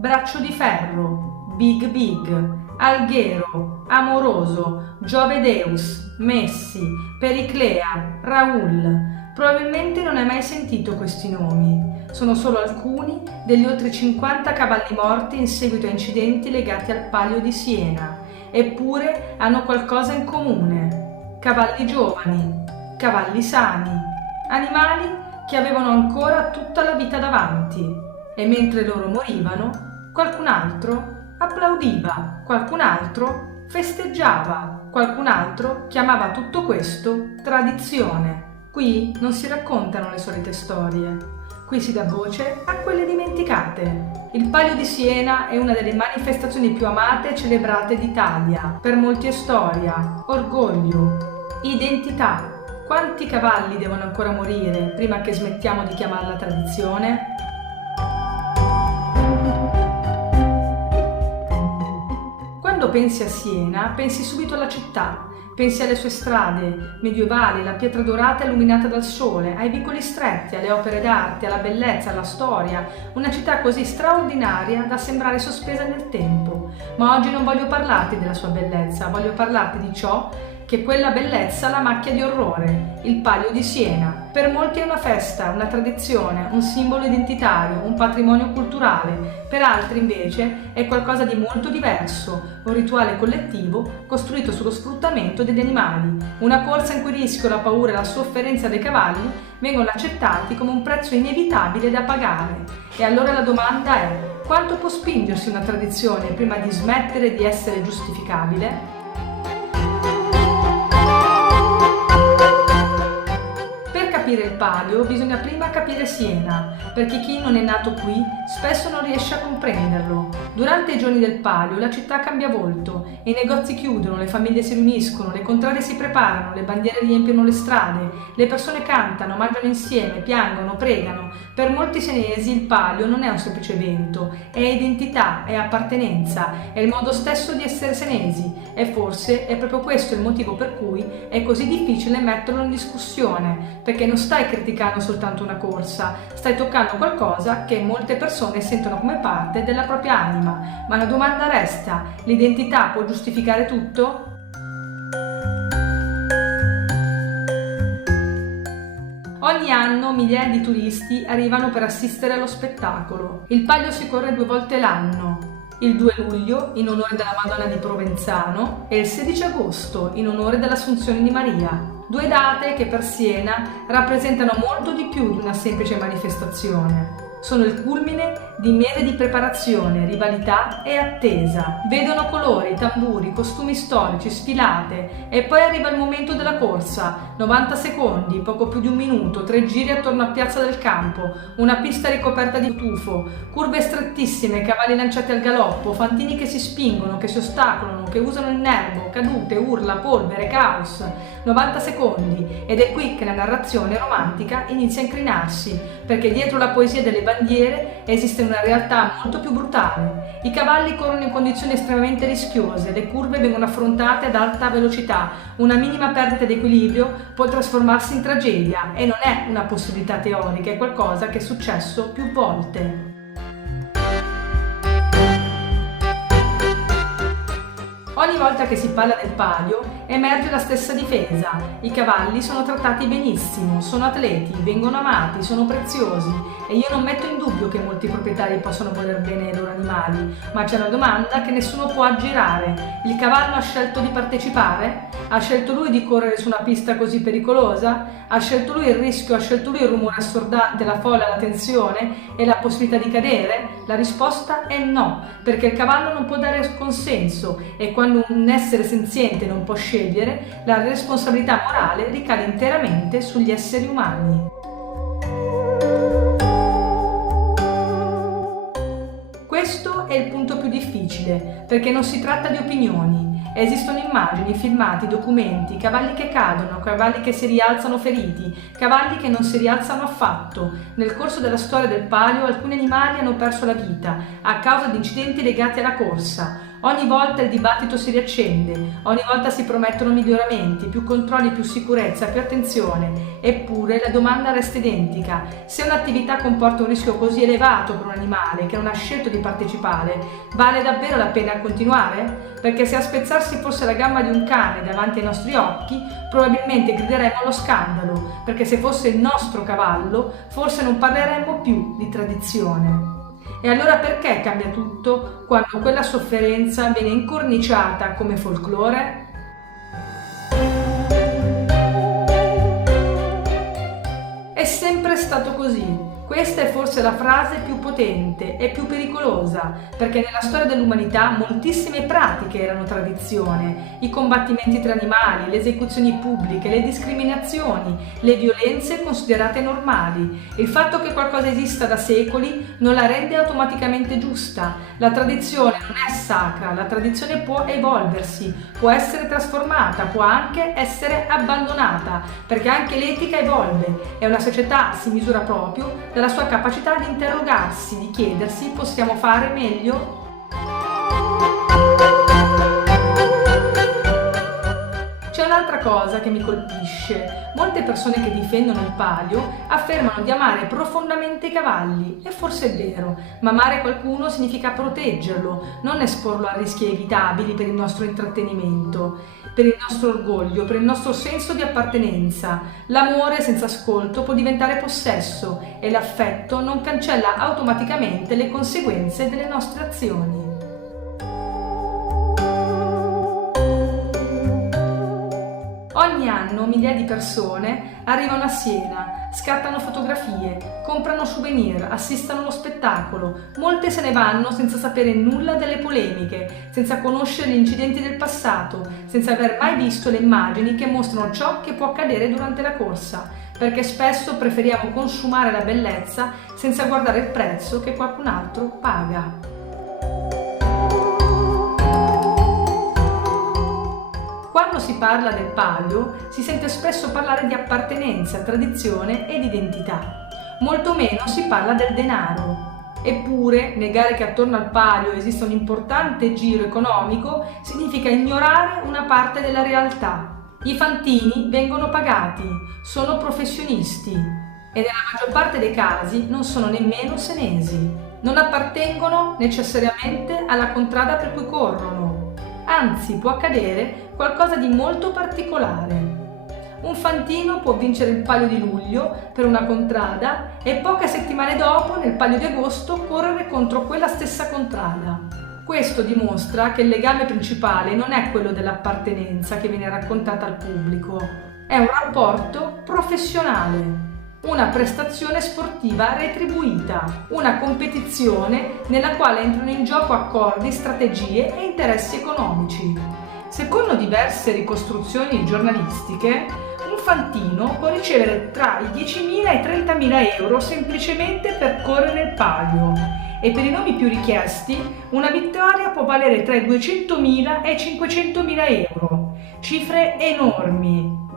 Braccio di Ferro, Big Big, Alghero, Amoroso, Giove Deus, Messi, Periclea, Raoul. Probabilmente non hai mai sentito questi nomi. Sono solo alcuni degli oltre 50 cavalli morti in seguito a incidenti legati al Palio di Siena. Eppure hanno qualcosa in comune. Cavalli giovani, cavalli sani, animali che avevano ancora tutta la vita davanti. E mentre loro morivano, qualcun altro applaudiva, qualcun altro festeggiava, qualcun altro chiamava tutto questo tradizione. Qui non si raccontano le solite storie, qui si dà voce a quelle dimenticate. Il Palio di Siena è una delle manifestazioni più amate e celebrate d'Italia. Per molti è storia, orgoglio, identità. Quanti cavalli devono ancora morire prima che smettiamo di chiamarla tradizione? Quando pensi a Siena, pensi subito alla città. Pensi alle sue strade medievali, la pietra dorata illuminata dal sole, ai vicoli stretti, alle opere d'arte, alla bellezza, alla storia. Una città così straordinaria da sembrare sospesa nel tempo. Ma oggi non voglio parlarti della sua bellezza, voglio parlarti di ciò che quella bellezza la macchia di orrore, il Palio di Siena. Per molti è una festa, una tradizione, un simbolo identitario, un patrimonio culturale. Per altri invece è qualcosa di molto diverso, un rituale collettivo costruito sullo sfruttamento degli animali. Una corsa in cui il rischio, la paura e la sofferenza dei cavalli vengono accettati come un prezzo inevitabile da pagare. E allora la domanda è: quanto può spingersi una tradizione prima di smettere di essere giustificabile? Per capire il Palio bisogna prima capire Siena, perché chi non è nato qui spesso non riesce a comprenderlo. Durante i giorni del Palio la città cambia volto, i negozi chiudono, le famiglie si riuniscono, le contrade si preparano, le bandiere riempiono le strade, le persone cantano, mangiano insieme, piangono, pregano. Per molti senesi il Palio non è un semplice evento, è identità, è appartenenza, è il modo stesso di essere senesi e forse è proprio questo il motivo per cui è così difficile metterlo in discussione, perché non stai criticando soltanto una corsa, stai toccando qualcosa che molte persone sentono come parte della propria anima. Ma la domanda resta: l'identità può giustificare tutto? Ogni anno migliaia di turisti arrivano per assistere allo spettacolo. Il Palio si corre 2 volte l'anno, il 2 luglio in onore della Madonna di Provenzano e il 16 agosto in onore dell'Assunzione di Maria. 2 date che per Siena rappresentano molto di più di una semplice manifestazione. Sono il culmine di mesi di preparazione, rivalità e attesa. Vedono colori, tamburi, costumi storici, sfilate e poi arriva il momento della corsa. 90 secondi, poco più di un minuto, 3 giri attorno a Piazza del Campo, una pista ricoperta di tufo, curve strettissime, cavalli lanciati al galoppo, fantini che si spingono, che si ostacolano, che usano il nervo, cadute, urla, polvere, caos. 90 secondi ed è qui che la narrazione romantica inizia a incrinarsi, perché dietro la poesia delle bandiere esiste una realtà molto più brutale. I cavalli corrono in condizioni estremamente rischiose, le curve vengono affrontate ad alta velocità, una minima perdita di equilibrio può trasformarsi in tragedia e non è una possibilità teorica, è qualcosa che è successo più volte. Ogni volta che si parla del Palio emerge la stessa difesa. I cavalli sono trattati benissimo, sono atleti, vengono amati, sono preziosi e io non metto in dubbio che molti proprietari possano voler bene ai loro animali, ma c'è una domanda che nessuno può aggirare. Il cavallo ha scelto di partecipare? Ha scelto lui di correre su una pista così pericolosa? Ha scelto lui il rischio, ha scelto lui il rumore assordante, la folla, la tensione e la possibilità di cadere? La risposta è no, perché il cavallo non può dare consenso e quando un essere senziente non può scegliere, la responsabilità morale ricade interamente sugli esseri umani. Questo è il punto più difficile, perché non si tratta di opinioni. Esistono immagini, filmati, documenti, cavalli che cadono, cavalli che si rialzano feriti, cavalli che non si rialzano affatto. Nel corso della storia del Palio alcuni animali hanno perso la vita a causa di incidenti legati alla corsa. Ogni volta il dibattito si riaccende, ogni volta si promettono miglioramenti, più controlli, più sicurezza, più attenzione. Eppure la domanda resta identica: se un'attività comporta un rischio così elevato per un animale che non ha scelto di partecipare, vale davvero la pena continuare? Perché se a spezzarsi fosse la gamba di un cane davanti ai nostri occhi, probabilmente grideremmo allo scandalo, perché se fosse il nostro cavallo, forse non parleremmo più di tradizione. E allora perché cambia tutto quando quella sofferenza viene incorniciata come folklore? È sempre stato così. Questa è forse la frase più potente e più pericolosa, perché nella storia dell'umanità moltissime pratiche erano tradizione: i combattimenti tra animali, le esecuzioni pubbliche, le discriminazioni, le violenze considerate normali. Il fatto che qualcosa esista da secoli non la rende automaticamente giusta. La tradizione non è sacra, la tradizione può evolversi, può essere trasformata, può anche essere abbandonata, perché anche l'etica evolve e una società si misura proprio dalla sua capacità di interrogarsi, di chiedersi: possiamo fare meglio? C'è un'altra cosa che mi colpisce. Molte persone che difendono il palio affermano di amare profondamente i cavalli, e forse è vero, ma amare qualcuno significa proteggerlo, non esporlo a rischi evitabili per il nostro intrattenimento, per il nostro orgoglio, per il nostro senso di appartenenza. L'amore senza ascolto può diventare possesso e l'affetto non cancella automaticamente le conseguenze delle nostre azioni. Ogni anno migliaia di persone arrivano a Siena, scattano fotografie, comprano souvenir, assistono allo spettacolo. Molte se ne vanno senza sapere nulla delle polemiche, senza conoscere gli incidenti del passato, senza aver mai visto le immagini che mostrano ciò che può accadere durante la corsa, perché spesso preferiamo consumare la bellezza senza guardare il prezzo che qualcun altro paga. Quando si parla del palio, si sente spesso parlare di appartenenza, tradizione ed identità. Molto meno si parla del denaro. Eppure, negare che attorno al palio esista un importante giro economico significa ignorare una parte della realtà. I fantini vengono pagati, sono professionisti e nella maggior parte dei casi non sono nemmeno senesi. Non appartengono necessariamente alla contrada per cui corrono. Anzi, può accadere qualcosa di molto particolare. Un fantino può vincere il palio di luglio per una contrada e poche settimane dopo, nel palio di agosto, correre contro quella stessa contrada. Questo dimostra che il legame principale non è quello dell'appartenenza che viene raccontata al pubblico, è un rapporto professionale. Una prestazione sportiva retribuita, una competizione nella quale entrano in gioco accordi, strategie e interessi economici. Secondo diverse ricostruzioni giornalistiche, un fantino può ricevere tra i 10.000 e i 30.000 euro semplicemente per correre il palio, e per i nomi più richiesti una vittoria può valere tra i 200.000 e i 500.000 euro, cifre enormi,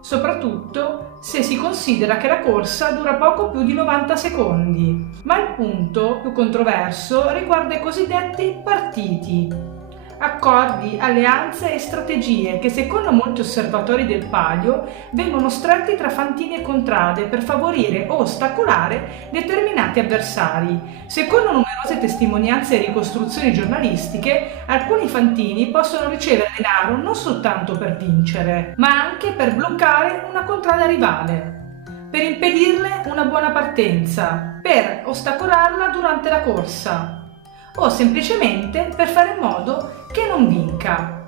soprattutto se si considera che la corsa dura poco più di 90 secondi. Ma il punto più controverso riguarda i cosiddetti partiti, accordi, alleanze e strategie che secondo molti osservatori del palio vengono stretti tra fantini e contrade per favorire o ostacolare determinati avversari. Secondo numerose testimonianze e ricostruzioni giornalistiche, alcuni fantini possono ricevere denaro non soltanto per vincere, ma anche per bloccare una contrada rivale, per impedirle una buona partenza, per ostacolarla durante la corsa o semplicemente per fare in modo che non vinca.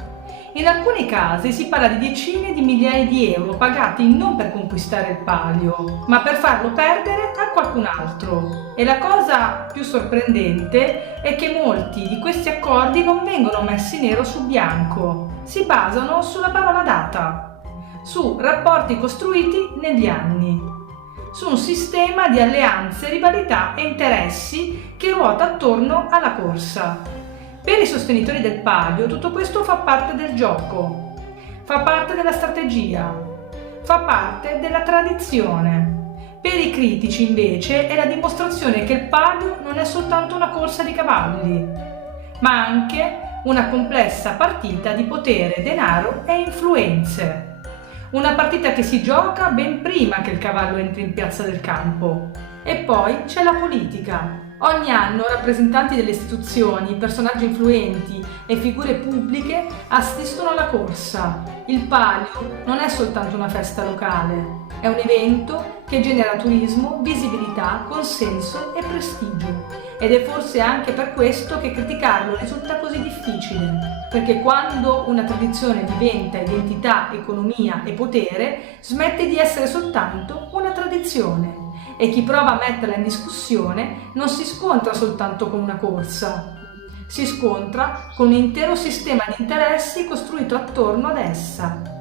In alcuni casi si parla di decine di migliaia di euro pagati non per conquistare il palio, ma per farlo perdere a qualcun altro. E la cosa più sorprendente è che molti di questi accordi non vengono messi nero su bianco, si basano sulla parola data, su rapporti costruiti negli anni, su un sistema di alleanze, rivalità e interessi che ruota attorno alla corsa. Per i sostenitori del palio tutto questo fa parte del gioco, fa parte della strategia, fa parte della tradizione. Per i critici invece è la dimostrazione che il palio non è soltanto una corsa di cavalli, ma anche una complessa partita di potere, denaro e influenze. Una partita che si gioca ben prima che il cavallo entri in piazza del campo. E poi c'è la politica. Ogni anno rappresentanti delle istituzioni, personaggi influenti e figure pubbliche assistono alla corsa. Il Palio non è soltanto una festa locale, è un evento che genera turismo, visibilità, consenso e prestigio. Ed è forse anche per questo che criticarlo risulta così difficile, perché quando una tradizione diventa identità, economia e potere, smette di essere soltanto una tradizione. E chi prova a metterla in discussione non si scontra soltanto con una corsa, si scontra con un intero sistema di interessi costruito attorno ad essa.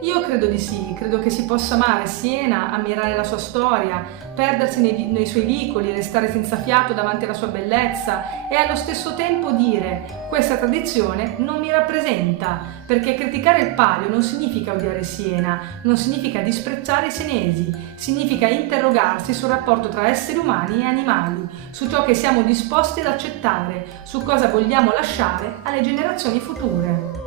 Io credo di sì, credo che si possa amare Siena, ammirare la sua storia, perdersi nei suoi vicoli, restare senza fiato davanti alla sua bellezza e allo stesso tempo dire: questa tradizione non mi rappresenta, perché criticare il Palio non significa odiare Siena, non significa disprezzare i senesi, significa interrogarsi sul rapporto tra esseri umani e animali, su ciò che siamo disposti ad accettare, su cosa vogliamo lasciare alle generazioni future.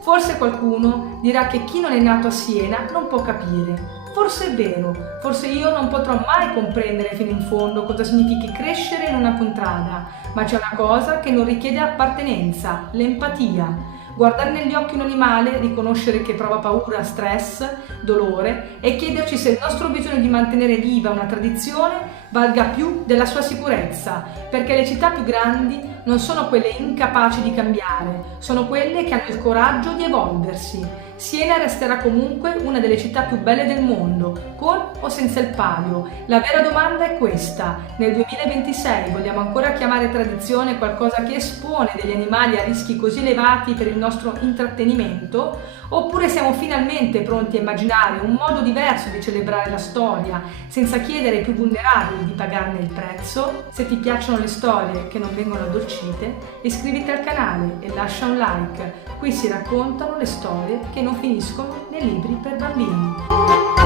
Forse qualcuno dirà che chi non è nato a Siena non può capire. Forse è vero, forse io non potrò mai comprendere fino in fondo cosa significhi crescere in una contrada, ma c'è una cosa che non richiede appartenenza, l'empatia. Guardare negli occhi un animale, riconoscere che prova paura, stress, dolore e chiederci se il nostro bisogno di mantenere viva una tradizione valga più della sua sicurezza, perché le città più grandi non sono quelle incapaci di cambiare, sono quelle che hanno il coraggio di evolversi. Siena resterà comunque una delle città più belle del mondo, con o senza il Palio. La vera domanda è questa: nel 2026 vogliamo ancora chiamare tradizione qualcosa che espone degli animali a rischi così elevati per il nostro intrattenimento? Oppure siamo finalmente pronti a immaginare un modo diverso di celebrare la storia, senza chiedere ai più vulnerabili di pagarne il prezzo? Se ti piacciono le storie che non vengono addolcite, iscriviti al canale e lascia un like. Qui si raccontano le storie che non finiscono nei libri per bambini.